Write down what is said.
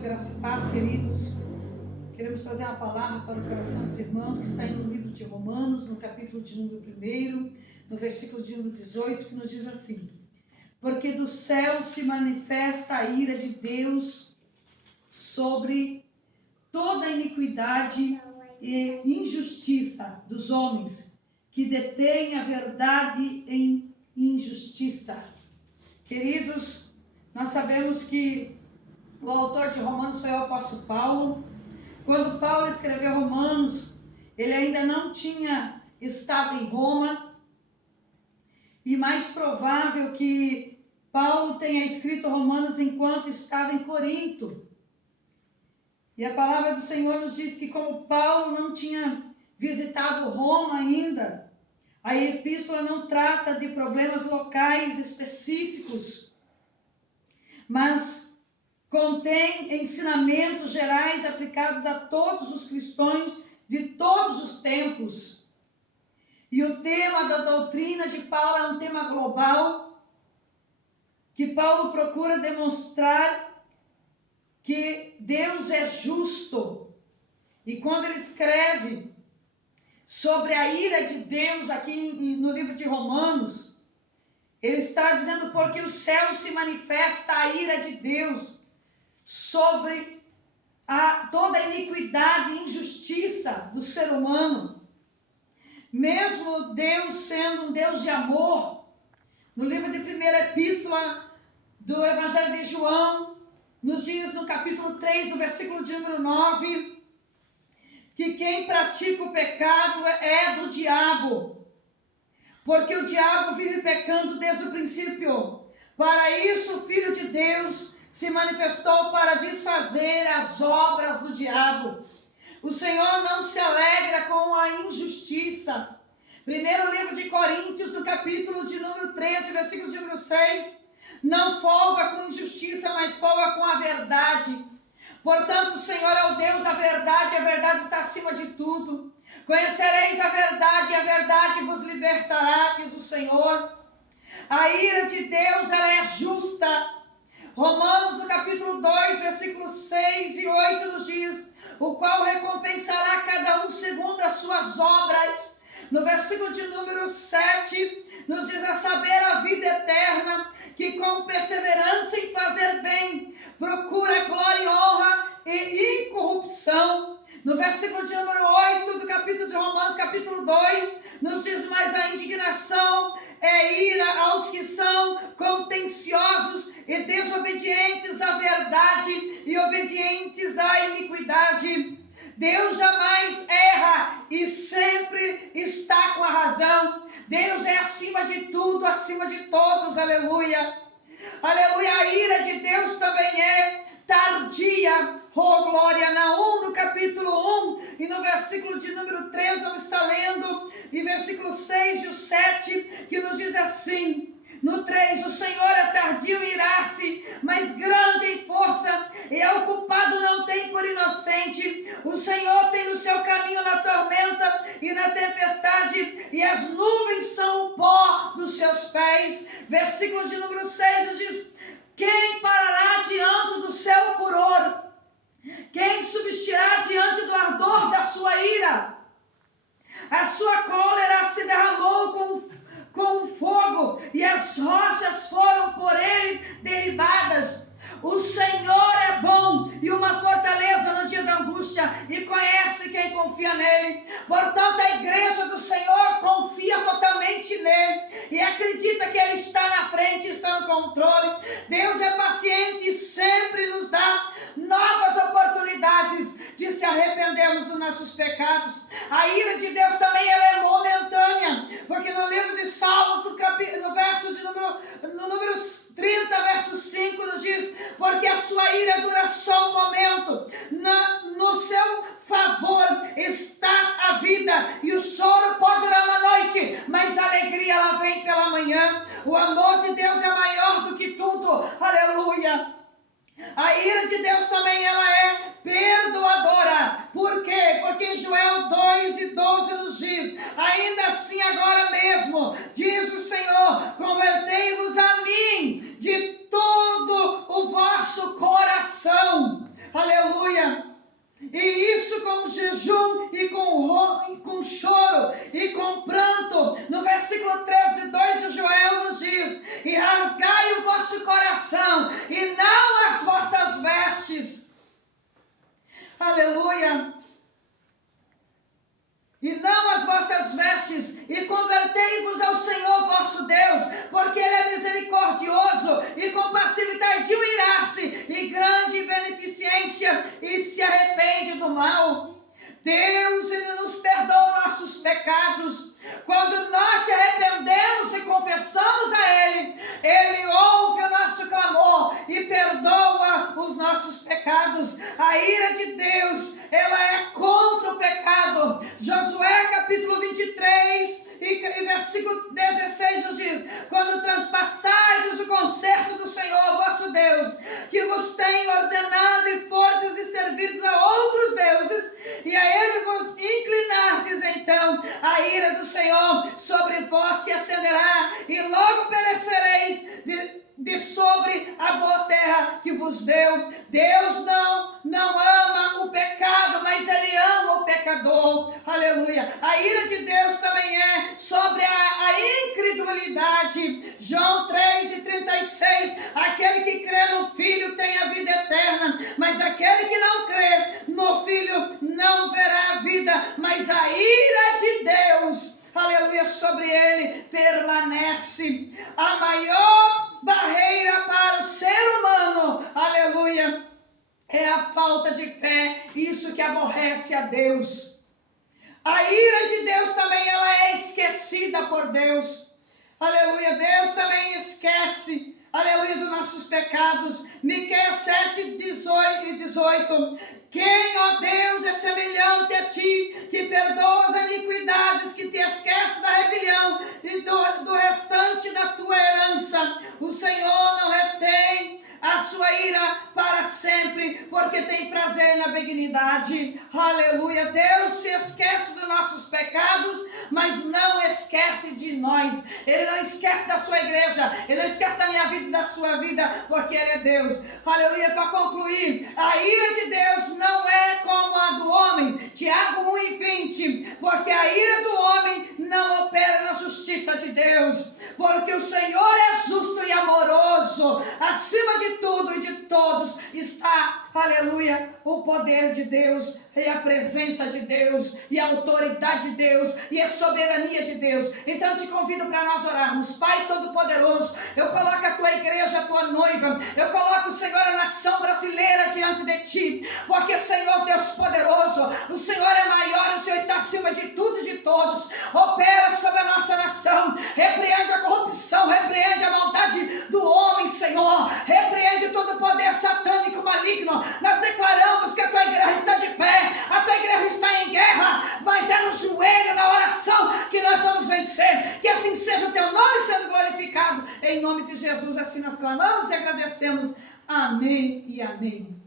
Deus, graça e paz, queridos. Queremos trazer uma palavra para o coração dos irmãos que está no livro de Romanos, no capítulo de número 1, no versículo de número 18, que nos diz assim: porque do céu se manifesta a ira de Deus sobre toda a iniquidade e injustiça dos homens, que detêm a verdade em injustiça. Queridos, nós sabemos que o autor de Romanos foi o apóstolo Paulo. Quando Paulo escreveu Romanos, ele ainda não tinha estado em Roma, e mais provável que Paulo tenha escrito Romanos enquanto estava em Corinto. E a palavra do Senhor nos diz que, como Paulo não tinha visitado Roma ainda, a epístola não trata de problemas locais específicos, mas contém ensinamentos gerais aplicados a todos os cristãos de todos os tempos. E o tema da doutrina de Paulo é um tema global, que Paulo procura demonstrar que Deus é justo. E quando ele escreve sobre a ira de Deus aqui no livro de Romanos, ele está dizendo porque o céu se manifesta a ira de Deus sobre toda a iniquidade e injustiça do ser humano. Mesmo Deus sendo um Deus de amor, no livro de primeira epístola do Evangelho de João, nos diz no capítulo 3, no versículo de número 9, que quem pratica o pecado é do diabo, porque o diabo vive pecando desde o princípio. Para isso o Filho de Deus se manifestou para desfazer as obras do diabo. O Senhor não se alegra com a injustiça. Primeiro livro de Coríntios, no capítulo de número 13, versículo de número 6, não folga com injustiça, mas folga com a verdade. Portanto, o Senhor é o Deus da verdade, a verdade está acima de tudo. Conhecereis a verdade, e a verdade vos libertará, diz o Senhor. A ira de Deus, ela é justa. Romanos, no capítulo 2, versículos 6 e 8, nos diz: o qual recompensará cada um segundo as suas obras. No versículo de número 7, nos diz: a saber, a vida eterna, que com perseverança em fazer bem, procura glória e honra e incorrupção. No versículo de número 8 do capítulo de Romanos, capítulo 2, nos diz: mas a indignação é ira aos que são contenciosos e desobedientes à verdade e obedientes à iniquidade. Deus jamais erra e sempre está com a razão. Deus é acima de tudo, acima de todos, aleluia. Aleluia, a ira de Deus também é tardia, oh glória. Naum, no capítulo 1 e no versículo de número 3, vamos estar lendo, e versículo 6 e o 7, que nos diz assim, no 3, o Senhor é tardio em irar-se, mas grande em força, e o culpado não tem por inocente. O Senhor tem o seu caminho na tormenta e na tempestade, e as nuvens são o pó dos seus pés. Versículo de número 6 nos diz: quem parará diante do seu furor? Quem subsistirá diante do ardor da sua ira? A sua cólera se derramou com fogo, e as rochas foram por ele derribadas. O Senhor é bom e uma fortaleza no dia da angústia, e conhece quem confia nele. Portanto, a igreja do Senhor confia totalmente nele e acredita que ele está na frente, está no controle. Deus é paciente e sempre nos dá novas oportunidades de se arrependermos dos nossos pecados. A ira de Deus também ela é momentânea, porque no livro de Salmos, no verso de número 30, verso 5, nos diz: porque a sua ira dura só um momento, no seu favor está a vida, e o choro pode durar uma noite, mas a alegria ela vem pela manhã. O amor de Deus é maior do que tudo, aleluia. A ira de Deus também ela é perdoadora. Por quê? Porque em Joel 2 e 12 nos diz: ainda assim agora mesmo, diz o Senhor, convertei-vos a mim de todo o vosso coração. jejum e com choro e com pranto. No versículo 13:2, o Joel nos diz: e rasgai o vosso coração e não as vossas vestes. Aleluia. E não as vossas vestes, e convertei-vos ao Senhor vosso Deus, porque Ele é misericordioso e compassivo e tardio em irar-se, e grande em beneficência, e se arrepende do mal. Deus, Ele nos perdoa nossos pecados. Quando nós se arrependemos e confessamos a Ele, Ele ouve o nosso clamor e perdoa os nossos pecados. A ira de Deus, ela é contra o pecado. Josué capítulo 23 e versículo 16 nos diz: quando transpassardes o concerto do Senhor vosso Deus, que vos tem ordenado, e fordes e servidos a outros deuses, e a Ele vos inclinardes, então a ira do Senhor sobre vós se acenderá, e logo perecereis de sobre a boa terra que vos deu. Deus não ama o pecado, mas Ele ama o pecador. Aleluia. A ira de Deus também é sobre a incredulidade. João 3:36, aquele que crê no Filho tem a vida eterna, mas aquele que não crê no Filho não verá a vida, mas a ira de Deus, aleluia, sobre ele permanece. A maior barreira para o ser humano, aleluia, é a falta de fé, isso que aborrece a Deus. A ira de Deus também, ela é esquecida por Deus, aleluia. Deus também esquece, aleluia, dos nossos pecados. Miqueias 7:18. Quem, ó Deus, é semelhante a ti, que perdoa as iniquidades, que te esquece da rebelião e do restante da tua herança? O Senhor não retém a sua ira para sempre, porque tem prazer na benignidade. Aleluia. Deus se esquece dos nossos pecados, mas não esquece de nós. Ele não esquece da sua igreja, Ele não esquece da minha vida e da sua vida, porque Ele é Deus. Aleluia. Para concluir, a ira de Deus não é como a do homem. Tiago 1:20, porque a ira do homem não opera na justiça de Deus, porque o Senhor é justo e amoroso. Acima de tudo e de todos está, aleluia, o poder de Deus, e a presença de Deus, e a autoridade de Deus, e a soberania de Deus. Então eu te convido para nós orarmos. Pai Todo-Poderoso, eu coloco a tua igreja, a tua noiva, eu coloco, Senhor, a nação brasileira diante de ti, porque, Senhor Deus poderoso, o Senhor é maior, o Senhor está acima de tudo e de todos. Opera sobre a nossa nação, repreende a corrupção, repreende a maldade do homem, Senhor, repreende todo o poder satânico maligno. Nós declaramos que a tua igreja está de pé, a tua igreja está em guerra, mas é no joelho, na oração, que nós vamos vencer. Que assim seja o teu nome sendo glorificado, em nome de Jesus. Assim nós clamamos e agradecemos. Amém e amém.